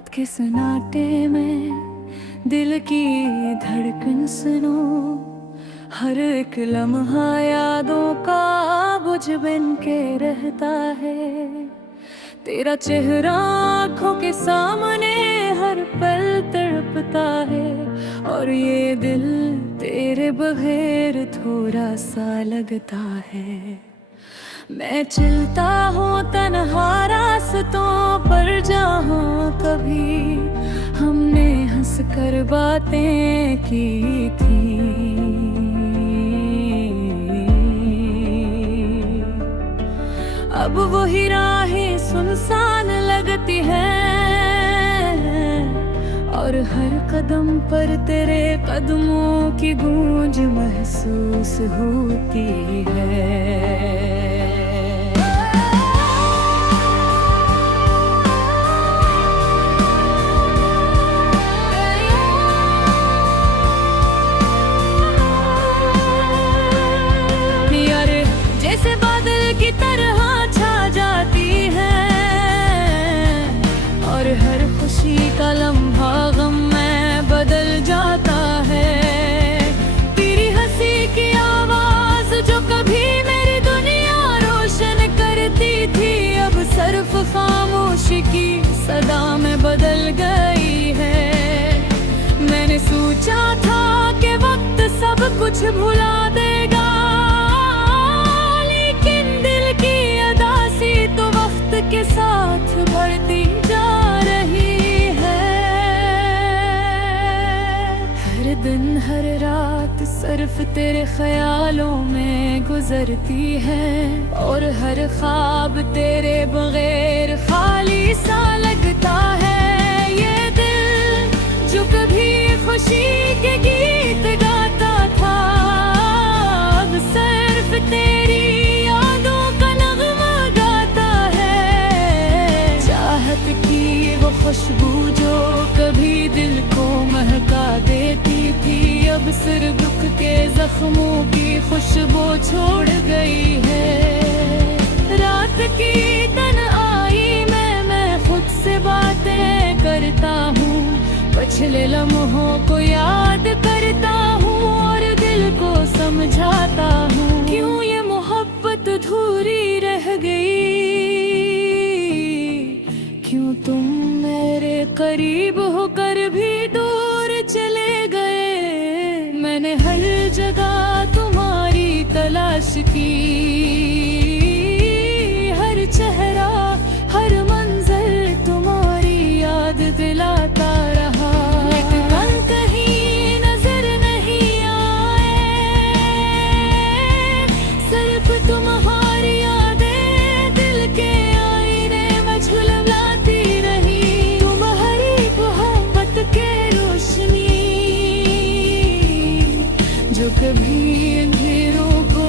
रात के सन्नाटे में दिल की धड़कन सुनो, हर एक लम्हा यादों का बुझ बन के रहता है। तेरा चेहरा आँखों के सामने हर पल तड़पता है, और ये दिल तेरे बगैर थोड़ा सा लगता है। मैं चलता हूँ तन्हा रास्तों पर, जहाँ कभी हमने हंस कर बातें की थी। अब वही राहें सुनसान लगती हैं, और हर कदम पर तेरे कदमों की गूंज महसूस होती है। जैसे बादल की तरह छा जाती है, और हर खुशी का लम्हा गम में बदल जाता है। तेरी हंसी की आवाज जो कभी मेरी दुनिया रोशन करती थी, अब सिर्फ खामोशी की सदा में बदल गई है। मैंने सोचा था कि वक्त सब कुछ भुला देगा, के साथ बढ़ती जा रही है। हर दिन हर रात सिर्फ तेरे ख्यालों में गुजरती है, और हर ख्वाब तेरे बगैर खाली सा लगता है। ये दिल जो कभी खुशी के गीत गाता था, अब सिर्फ तेरी की वो खुशबू जो कभी दिल को महका देती थी, अब सिर्फ दुख के जख्मों की खुशबू छोड़ गई है। रात की तन्हाई में मैं खुद से बातें करता हूँ, पिछले लम्हों को याद करता हूँ, और दिल को समझाता हूँ क्यों ये मोहब्बत अधूरी रह गई, क्यों तुम मेरे करीब होकर भी दूर चले गए। मैंने हर जगह तुम्हारी तलाश की, हर चेहरा हर मंजर तुम्हारी याद दिलाता रहा, लेकिन कहीं नजर नहीं आए। सिर्फ तुम्हारी यादें दिल के कभी अंधेरों को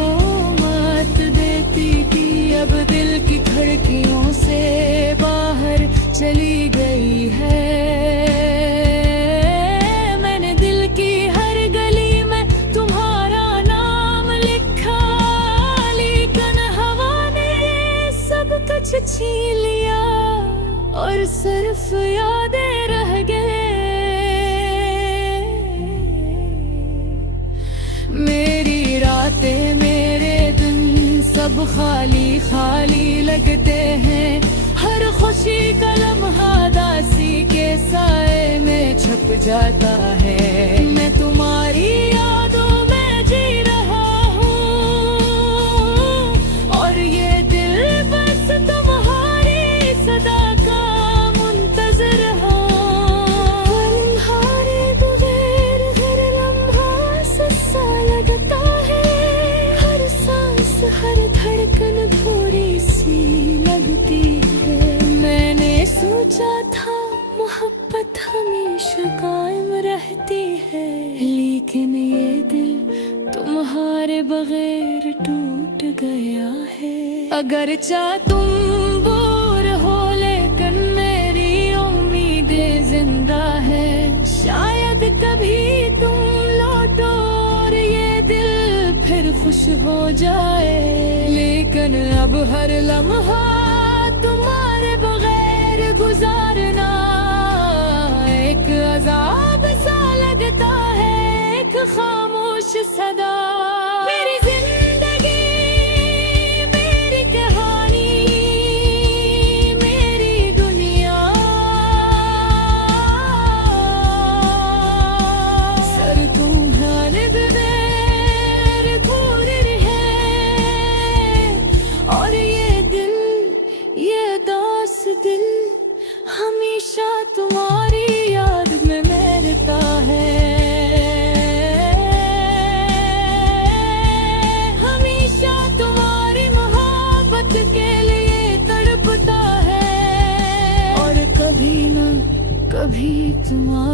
मात देती थी, अब दिल की खिड़कियों से बाहर चली गई है। मैंने दिल की हर गली में तुम्हारा नाम लिखा, लेकिन हवा ने सब कुछ छीन लिया, और सिर्फ यादें रह गए। मेरी रातें मेरे दिन सब खाली खाली लगते हैं, हर खुशी का लम्हा दासी के साए में छप जाता है। मैं तुम्हारी यादों में जी रहा हूँ, और ये दिल बस तुम्हारी सदा का मुंतजर है। हर धड़कन थोड़ी सी लगती है। मैंने सोचा था मोहब्बत हमेशा कायम रहती है, लेकिन ये दिल तुम्हारे बगैर टूट गया है। अगर चाह तुम दूर हो, लेकिन मेरी उम्मीदें जिंदा है। शायद कभी तुम लौटो और ये दिल फिर खुश हो जाए, लेकिन अब हर लम्हा तुम्हारे बगैर गुजारना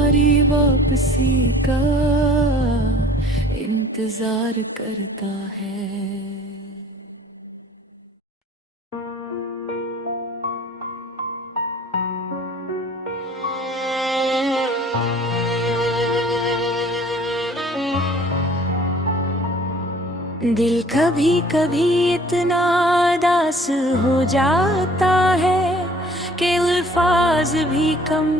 तुम्हारी वापसी का इंतजार करता है। दिल कभी कभी इतना उदास हो जाता है कि अल्फाज भी कम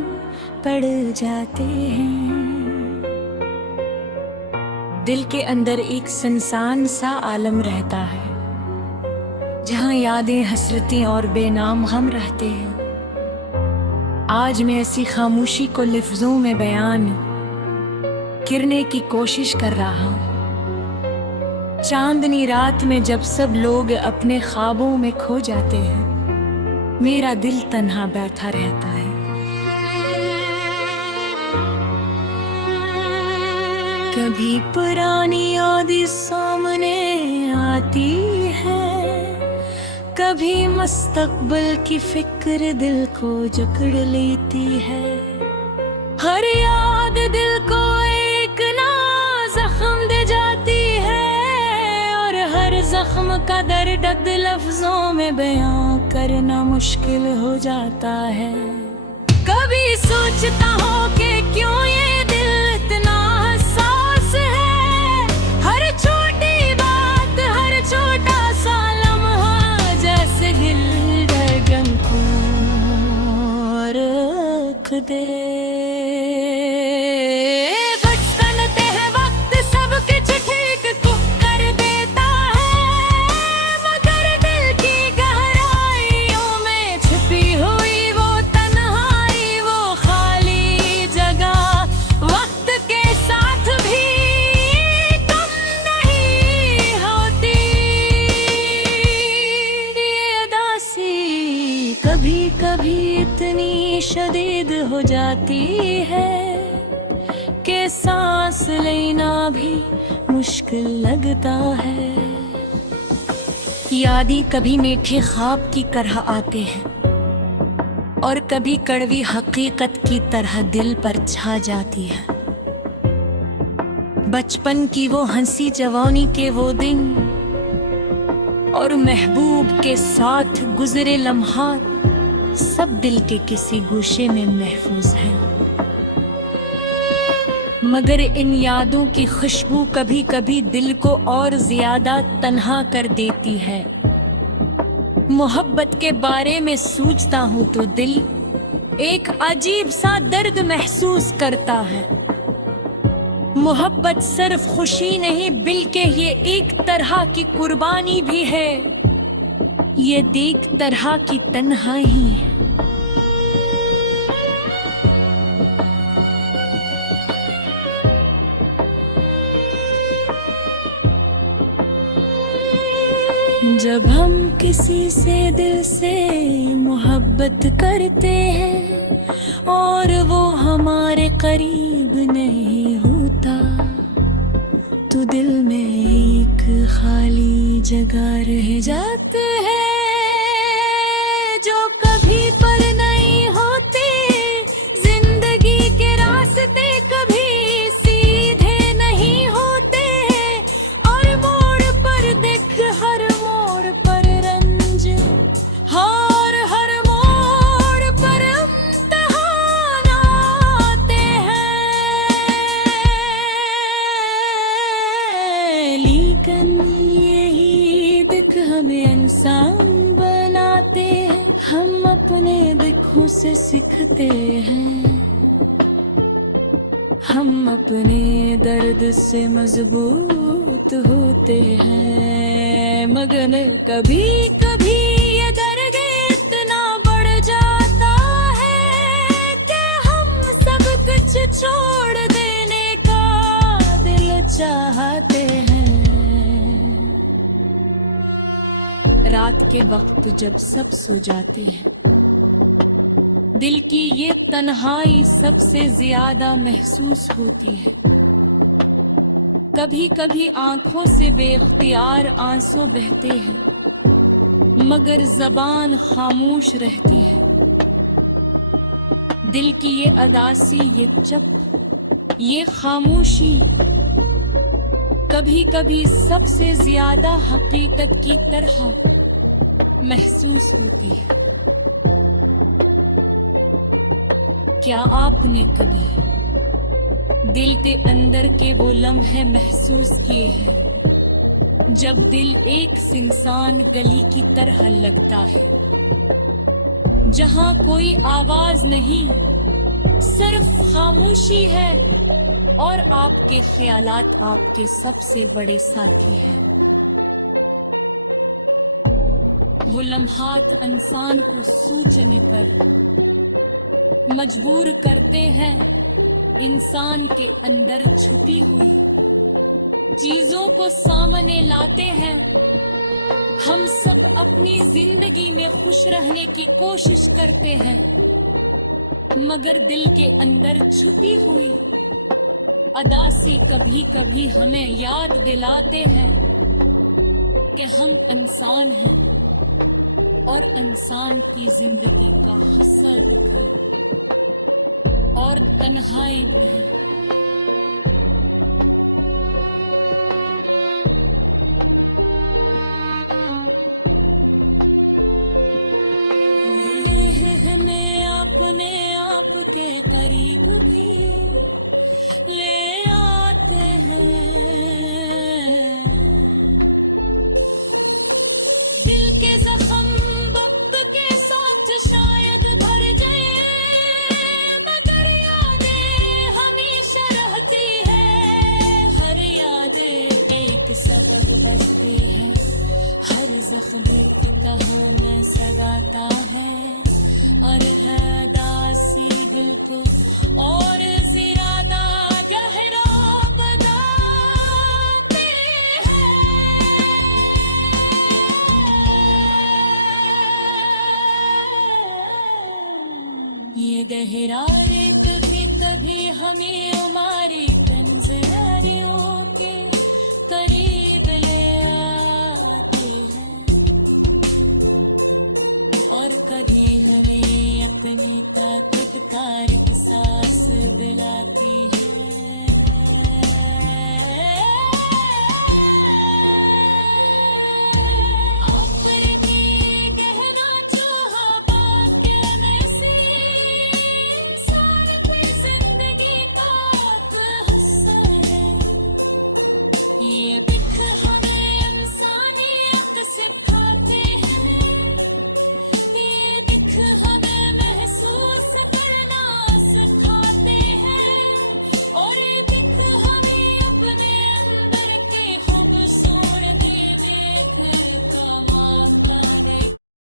पड़ जाते हैं। दिल के अंदर एक सुनसान सा आलम रहता है, जहाँ यादें, हसरतें और बेनाम हम रहते हैं। आज मैं ऐसी खामोशी को लफ्जों में बयान करने की कोशिश कर रहा हूँ। चांदनी रात में जब सब लोग अपने ख्वाबों में खो जाते हैं, मेरा दिल तन्हा बैठा रहता है। कभी पुरानी यादें सामने आती है, कभी मुस्तकबिल की फिक्र दिल को जकड़ लेती है। हर याद दिल को एक ना जख्म दे जाती है, और हर जख्म का दर्द लफ्जों में बयां करना मुश्किल हो जाता है। कभी सोचता हूँ कि क्यों ये दिल इतना हसास है, हर छोटी बात, हर छोटा सा लम्हा जैसे दिल धड़कन को रख दे। कभी कभी इतनी शदीद हो जाती है कि सांस लेना भी मुश्किल लगता है। यादें कभी मीठे ख्वाब की तरह आते हैं, और कभी कड़वी हकीकत की तरह दिल पर छा जाती है। बचपन की वो हंसी, जवानी के वो दिन, और महबूब के साथ गुजरे लम्हात सब दिल के किसी गोशे में महफूज हैं। मगर इन यादों की खुशबू कभी कभी दिल को और ज्यादा तन्हा कर देती है। मोहब्बत के बारे में सोचता हूँ तो दिल एक अजीब सा दर्द महसूस करता है। मोहब्बत सिर्फ खुशी नहीं, बल्कि ये एक तरह की कुर्बानी भी है, ये एक तरह की तन्हाई है। जब हम किसी से दिल से मोहब्बत करते हैं और वो हमारे करीब नहीं होता, तो दिल में एक खाली जगह रह जाती है, जो कभी पर नहीं होती। जिंदगी के रास्ते कभी सीधे नहीं होते, और मोड़ पर देख हर मोड़ पर रंज, और हर मोड़ पर इम्तिहान आते हैं। लेकिन यही दिख हमें इंसान बनाते हैं, हम अपने दिखों से सीखते हैं, हम अपने दर्द से मजबूत होते हैं। मगर कभी कभी ये दर्द इतना बढ़ जाता है कि हम सब कुछ छोड़ देने का दिल चाहते हैं। रात के वक्त जब सब सो जाते हैं, दिल की ये तन्हाई सबसे ज्यादा महसूस होती है। कभी कभी आंखों से बेख्तियार आंसू बहते हैं, मगर जबान खामोश रहती है। दिल की ये अदासी, ये चुप ये खामोशी कभी कभी सबसे ज्यादा हकीकत की तरह महसूस होती है। क्या आपने कभी दिल के अंदर के वो लम्हे महसूस किए हैं जब दिल एक सुनसान गली की तरह लगता है, जहां कोई आवाज नहीं, सिर्फ खामोशी है और आपके ख्यालात आपके सबसे बड़े साथी हैं। वो लम्हात इंसान को सोचने पर मजबूर करते हैं, इंसान के अंदर छुपी हुई चीजों को सामने लाते हैं। हम सब अपनी जिंदगी में खुश रहने की कोशिश करते हैं, मगर दिल के अंदर छुपी हुई अदासी कभी कभी हमें याद दिलाते हैं कि हम इंसान हैं और इंसान की जिंदगी का हसद और तन्हाई भी है। हमें अपने आप के करीब भी ले आते हैं। दिल के जख्म वक्त के साथ शायद भर जाए, मगर यादें हमेशा रहती है। हर यादें एक सबक बजती है, हर जख्म की कहानी सगाता है और है दासी दिल को और जिरादा गहरा बताते हैं। ये गहरा रेत भी कभी हमें हमारी कंजरियों के करीब ले आते हैं और कभी हमें अपनी ताकत का एहसास दिलाती है। आखिरती कहना चाहा बात ऐसी, इंसान की जिंदगी का एक हिस्सा है। ये बिख